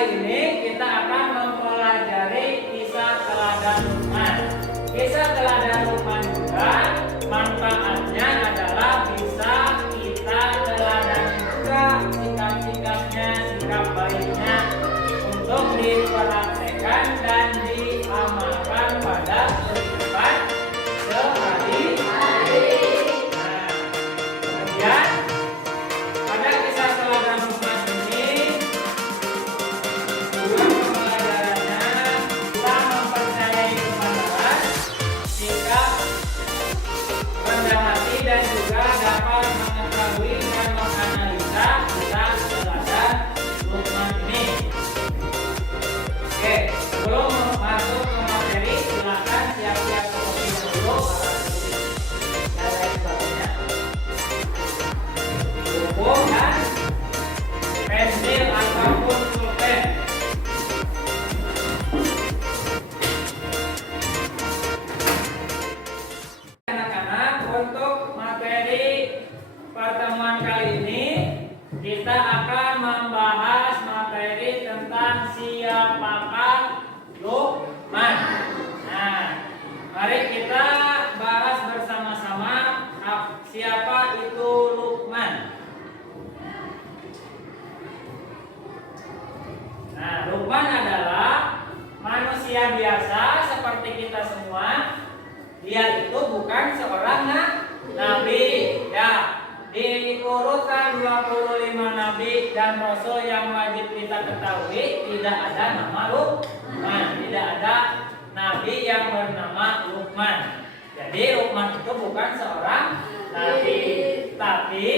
kali ini kita akan mempelajari kisah teladan Luqman. Kisah teladan Luqman juga manfaatnya adalah bisa kita teladani juga sikap-sikapnya, sikap baiknya untuk dipraktekkan dan diamalkan pada kehidupan sehari-hari. Nah, kemudian pada kisah teladan Luqman ini dua pembelajarannya kita mempercayai kebenaran, sikap rendah hati dan juga dapat mengetahui dan menganalisa kisah teladan Luqman ini. Oke, sebelum masuk ke materi silakan siap-siap terlebih dahulu dan lain sebagainya. Buku dan pensil ataupun pulpen. Anak-anak, untuk materi pertemuan kali ini kita akan membahas materi tentang siapakah Luqman. Nah, mari kita bahas bersama-sama siapa itu Luqman. Nah, Luqman adalah manusia biasa seperti kita semua. Dia itu bukan seorang nabi, ya. Di urutan 25 nabi dan rasul yang wajib kita ketahui tidak ada nama Luqman, tidak ada nabi yang bernama Luqman. Jadi Luqman itu bukan seorang nabi, tapi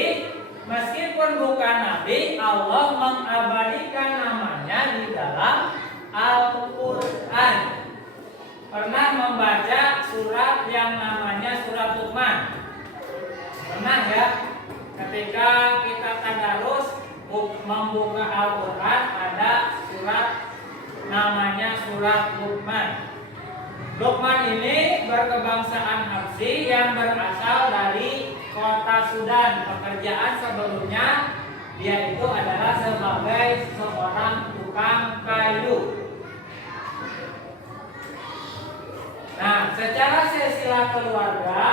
meskipun bukan nabi, Allah mengabadikan namanya di dalam Al-Qur'an. Pernah membaca surat yang namanya surat Luqman? Pernah ya? Ketika kita tadarus membuka Al-Qur'an ada surat namanya surat Luqman. Luqman ini berkebangsaan Habsyi yang berasal dari kota Sudan. Pekerjaan sebelumnya dia itu adalah sebagai seorang tukang kayu. Nah, secara silsilah keluarga,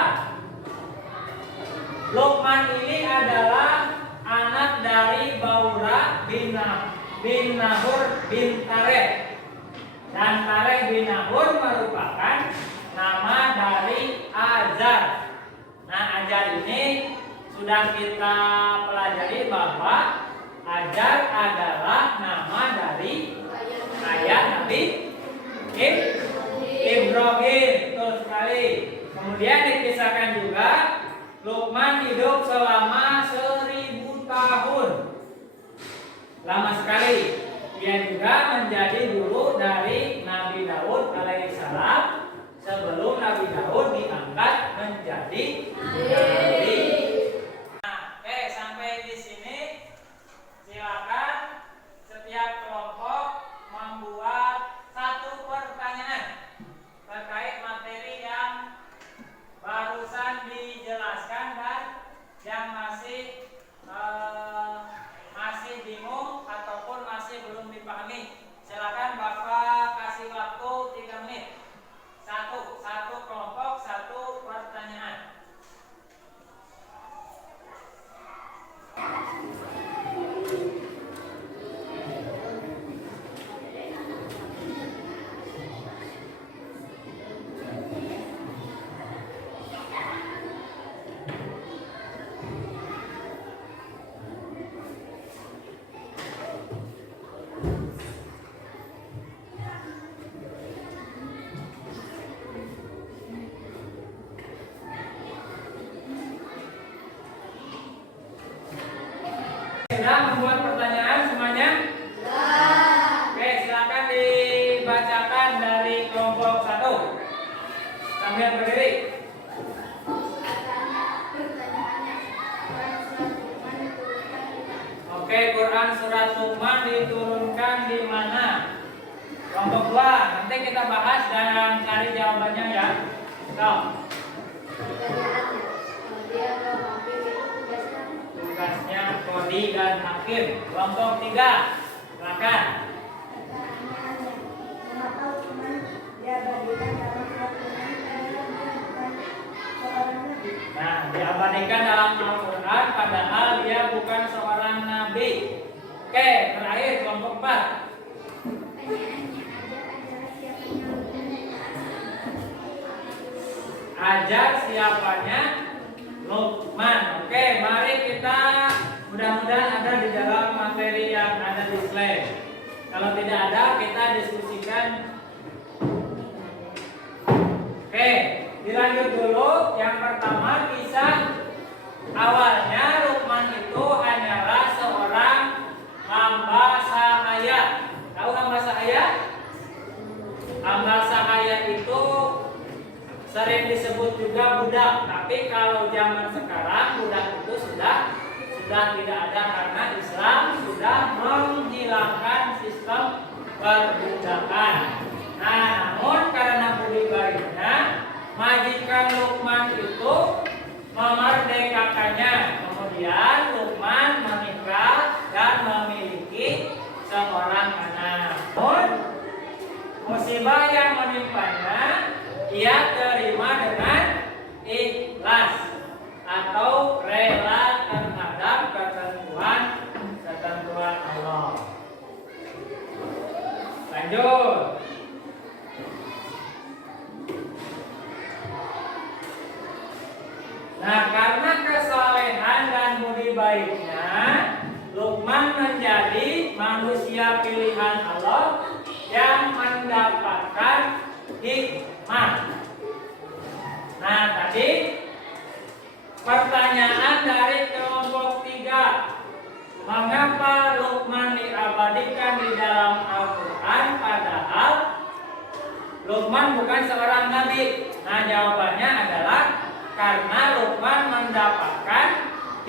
Luqman ini adalah anak dari Baura bin Nahur bin Tareh. Dan Tareh bin Nahur merupakan nama dari Azar. Nah, Azar ini sudah kita pelajari bahwa Azar adalah nama dari ayah Nabi Ibrahim. Betul sekali. Kemudian dikisahkan juga Luqman hidup selama 1000 tahun. Lama sekali. Dia juga menjadi guru dari Nabi Daud alaihissalam sebelum Nabi Daud diangkat menjadi nabi. Nah, sampai di sini silakan setiap kelompok membuat satu pertanyaan terkait materi yang barusan dijelaskan dan yang masih bingung ataupun masih belum dipahami. Silakan Bapak kasih waktu 3 menit. Satu kelompok, satu pertanyaan. Sudah membuat pertanyaan semuanya? Oke, silakan dibacakan dari kelompok 1 sambil berdiri. Oke, Quran surat Luqman diturunkan di mana? Kelompok 2, nanti kita bahas dan cari jawabannya ya. Tugasnya Kodi dan Hakim. Kelompok 3, silakan. kelompok 4. Ajar siapanya Luqman. Oke, mari kita mudah-mudahan ada di dalam materi yang ada di slide. Kalau tidak ada, kita diskusikan. Oke, dilanjut dulu. Yang pertama, kisah awalnya Luqman itu hanyalah seorang hamba sahaya. Tahu hamba sahaya? Hamba sahaya itu sering disebut juga budak, tapi kalau zaman sekarang budak itu sudah tidak ada karena Islam sudah menghilangkan sistem perbudakan. Nah, namun karena budi baiknya majikan Luqman itu memerdekakannya. Kemudian Luqman menikah dan memiliki seorang anak. Namun musibah yang menimpanya ia terima dengan ikhlas atau rela terhadap ketentuan Allah. Lanjut. Nah, karena kesalehan dan budi baiknya, Luqman menjadi manusia pilihan Allah yang mendapatkan hikmah. Nah, tadi pertanyaan dari kelompok 3. Mengapa Luqman diabadikan di dalam Al-Quran padahal Luqman bukan seorang nabi? Nah, jawabannya adalah karena Luqman mendapatkan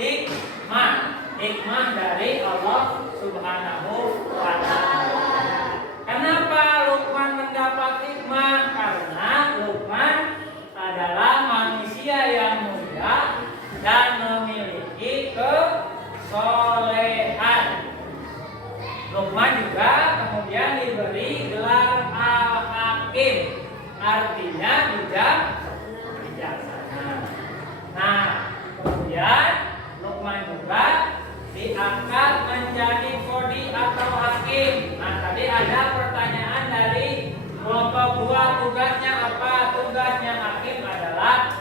hikmah dari Allah Subhanahu wa Ta'ala. Kenapa Luqman mendapat hikmah? Karena Luqman adalah manusia yang mulia dan memiliki kesolehan. Luqman juga kemudian diberi gelar Al-Hakim, artinya bijaksana. Nah, kemudian Luqman juga diangkat menjadi qadhi atau hakim. Nah, tadi ada pertanyaan dari kelompok 2, tugasnya apa? Tugasnya hakim adalah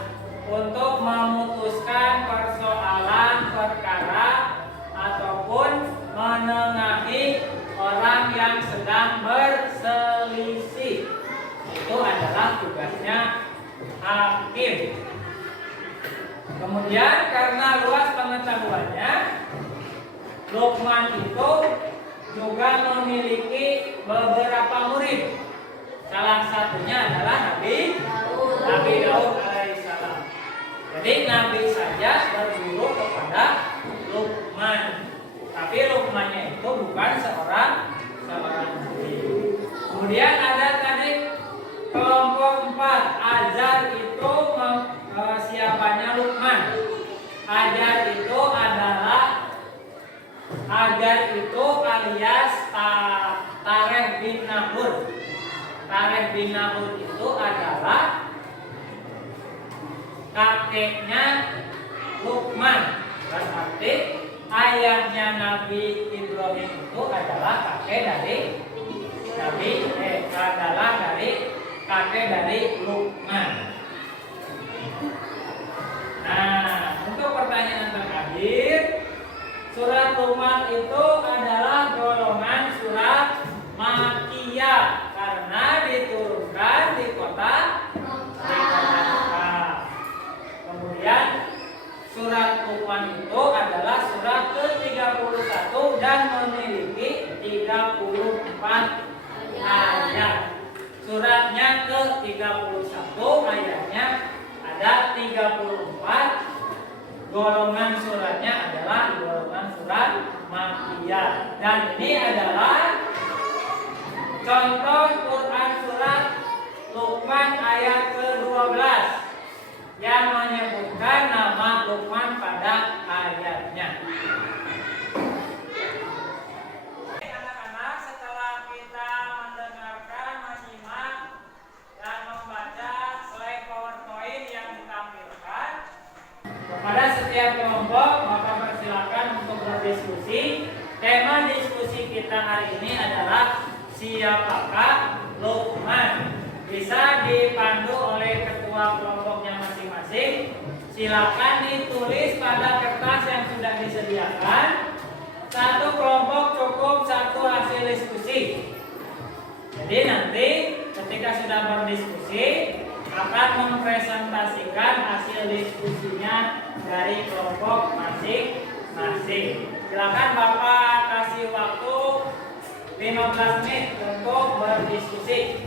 untuk memutuskan persoalan perkara ataupun menengahi orang yang sedang berselisih. Itu adalah tugasnya hakim. Kemudian karena luas pengetahuannya, Luqman itu juga memiliki beberapa murid. Salah satunya adalah Nabi Daud alaihissalam. Jadi Nabi saja berguru kepada Luqman. Tapi Luqmannya itu bukan seorang nabi. Kemudian ada tadi kelompok 4. Ajar itu siapanya Luqman. Ajar itu alias Tareh bin Nahur. Tareh bin Nahur itu adalah kakeknya Luqman. Berarti ayahnya Nabi Ibrahim itu adalah kakek dari Luqman. Nah, untuk pertanyaan terakhir, surat Luqman itu adalah golongan surat Makkiyah karena diturunkan di kota Makkah. Kemudian surat Luqman itu adalah surat ke-31 dan memiliki 34 ayat. Suratnya ke-31, ayatnya ada 34. Golongan suratnya adalah golongan surat Makkiyah. Dan ini adalah contoh Quran surat Luqman ayat ke-12 yang menyebutkan nama Luqman pada ayatnya. Anak-anak, setelah kita mendengarkan, menyimak, dan membaca slide PowerPoint yang ditampilkan kepada setiap kelompok, maka persilakan untuk berdiskusi. Tema diskusi kita hari ini adalah siapakah Luqman. Bisa dipandu oleh ketua kelompoknya masing-masing. Silakan ditulis pada kertas yang sudah disediakan. Satu kelompok cukup satu hasil diskusi. Jadi nanti ketika sudah berdiskusi akan mempresentasikan hasil diskusinya dari kelompok masing-masing. Silakan Bapak kasih waktu 15 menit untuk berdiskusi.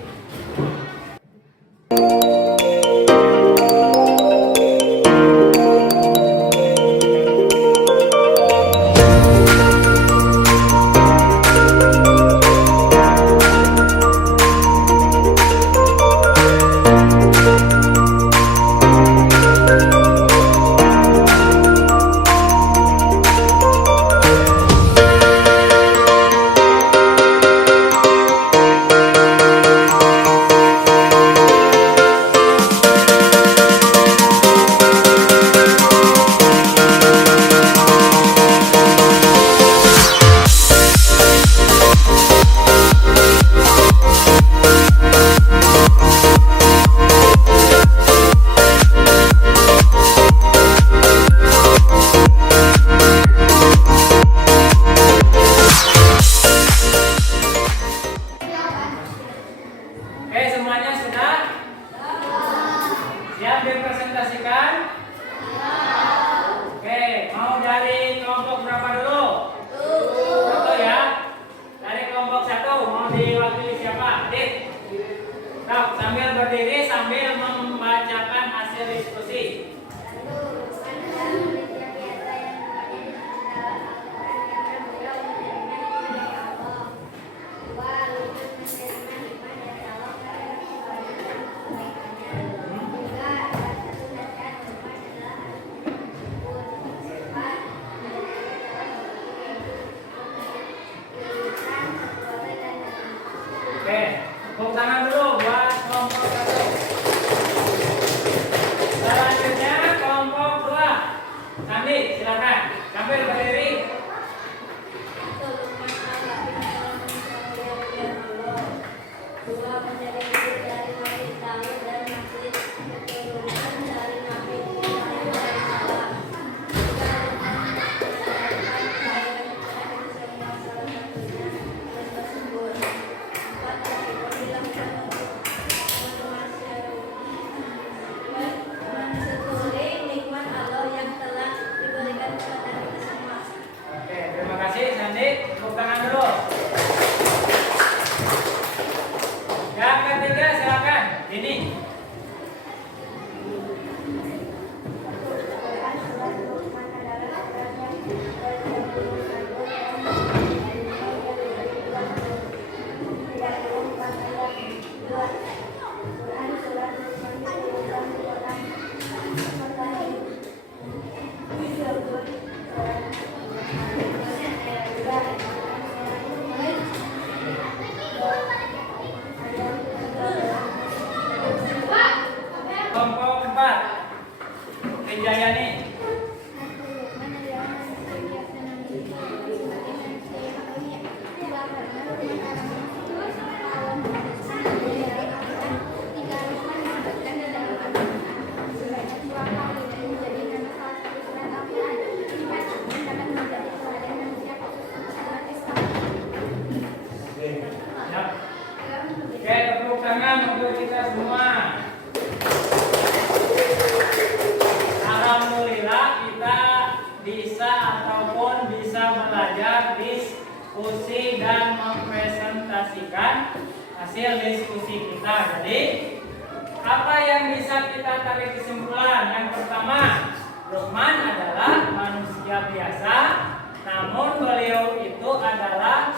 Sambil berdiri sambil membacakan hasil diskusi. Oke, tepuk tangan dulu buat kelompok 1. Selanjutnya kelompok 2. Sandi, silakan. Sambil berdiri. Tepuk tangan dulu. Yang ketiga silakan. Ini. Kelompok 4. Wijayani. Oke, tepuk tangan untuk kita semua. Alhamdulillah kita bisa ataupun bisa belajar diskusi dan mempresentasikan hasil diskusi kita. Jadi apa yang bisa kita tarik kesimpulan? Yang pertama, Luqman adalah manusia biasa, namun beliau itu adalah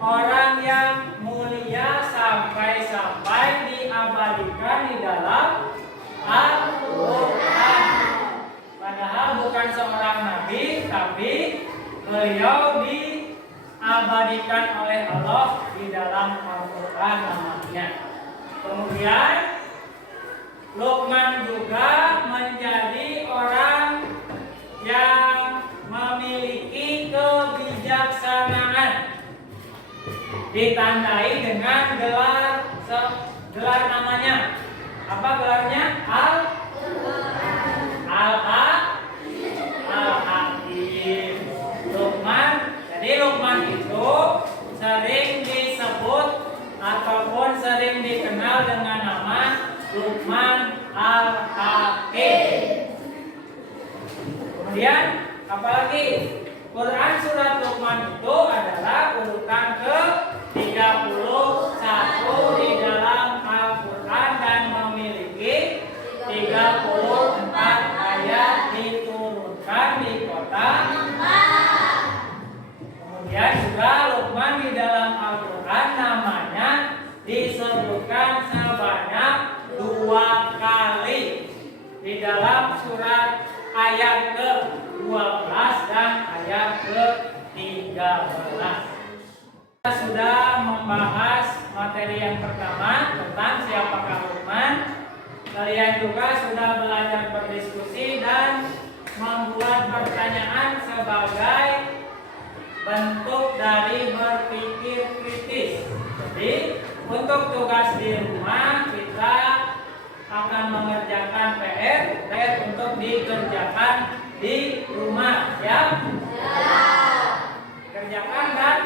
orang yang mulia sampai-sampai diabadikan di dalam Al-Quran. Padahal bukan seorang nabi, tapi beliau diabadikan oleh Allah di dalam Al-Quran namanya. Kemudian Luqman juga menjadi orang yang memiliki kebijaksanaan ditandai dengan gelar namanya. Apa gelarnya? Al-Hakim. Luqman. Jadi Luqman itu sering disebut ataupun sering dikenal dengan nama Luqman Al-Hakim. Kemudian apalagi? Quran surat Luqman itu adalah urutan ke-31 di dalam Al-Quran dan memiliki 34 ayat diturunkan di kota Mekah. Kemudian juga Luqman di dalam Al-Quran namanya disebutkan sebanyak 2 kali di dalam surat ayat ke-12 dan ayat ke-13. Kita sudah membahas materi yang pertama tentang siapakah Luqman. Kalian juga sudah belajar berdiskusi dan membuat pertanyaan sebagai bentuk dari berpikir kritis. Jadi untuk tugas di rumah kita akan mengerjakan PR untuk dikerjakan di rumah, ya? Kerjakan dan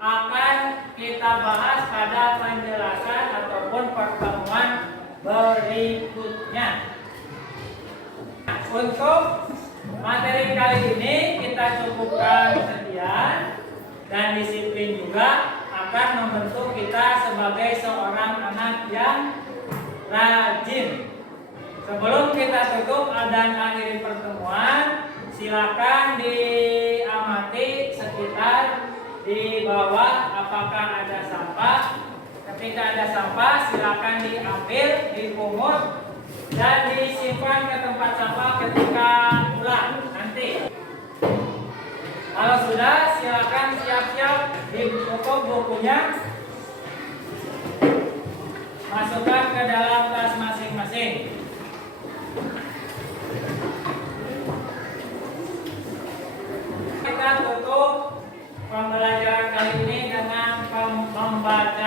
akan kita bahas pada penjelasan ataupun pertemuan berikutnya. Untuk materi kali ini kita cukupkan sekian, dan disiplin juga akan membentuk kita sebagai seorang anak yang rajin. Sebelum kita tutup dan akhiri pertemuan, silakan diamati sekitar di bawah apakah ada sampah. Ketika ada sampah, silakan diambil, dipungut, dan disimpan ke tempat sampah ketika pulang nanti. Kalau sudah, silakan siap-siap ditutup bukunya, masukkan ke dalam tas masing-masing. Kita tutup pembelajaran kali ini dengan membaca